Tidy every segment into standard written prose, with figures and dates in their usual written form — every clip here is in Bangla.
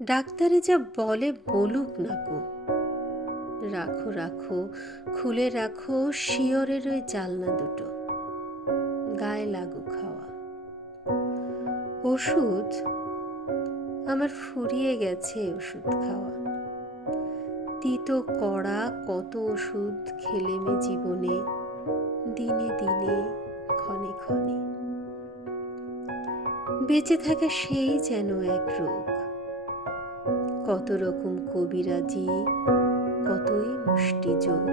ডাক্তারে যা বলে বলুক না গো, রাখো রাখো, খুলে রাখো শিয়রের ওই জালনা দুটো, গায়ে লাগুক খাওয়া। ওষুধ আমার ফুরিয়ে গেছে, ওষুধ খাওয়া। তিতো কড়া কত ওষুধ খেলেমে জীবনে, দিনে দিনে, ক্ষণে ক্ষণে। বেঁচে থাকা সেই যেন এক রোগ, কত রকম কবিরাজি, কতই মুষ্টি যোগ।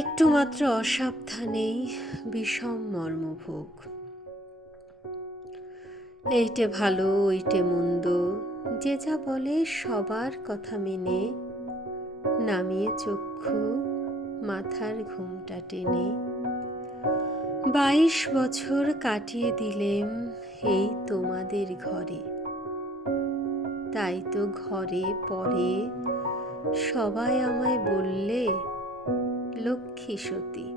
একটু মাত্র অসাবধানেই বিষম মর্মভোগ। এইটে ভালো ওইটে মন্দ, যে যা বলে সবার কথা মেনে, নামিয়ে চক্ষু মাথার ঘুমটা টেনে। 22 বছর কাটিয়ে দিলেম এই তোমাদের ঘরে, তাই তো ঘরে পরে সবাই আমায় বললে লক্ষ্মী সতী,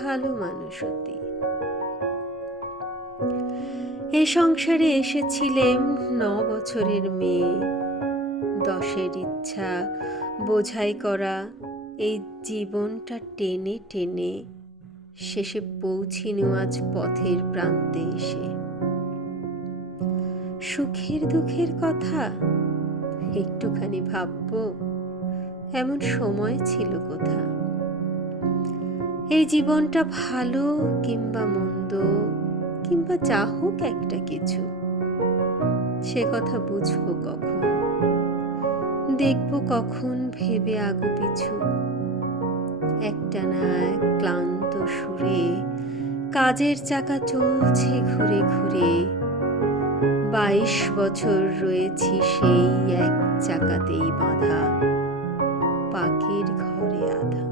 ভালো মানুষ অতি। এ সংসারে এসেছিলেম 9 বছরের মেয়ে, 10-এর ইচ্ছা বোঝাই করা এই জীবনটা টেনে টেনে শেষে পৌঁছিনু আজ পথের প্রান্তে এসে। সুখের দুঃখের কথা একটুখানি ভাববো, এমন সময় ছিল কোথা। এই জীবনটা ভালো কিংবা মন্দ, কিংবা যা হোক একটা কিছু, সে কথা বুঝবো কখন, দেখবো কখন ভেবে আগু পিছু। একটানা ক্লান্ত সুরে কাজের চাকা চলছে ঘুরে ঘুরে, 22 বছর রয়েছি সেই এক চাকাতেই বাঁধা, পাকের ঘরে আধা।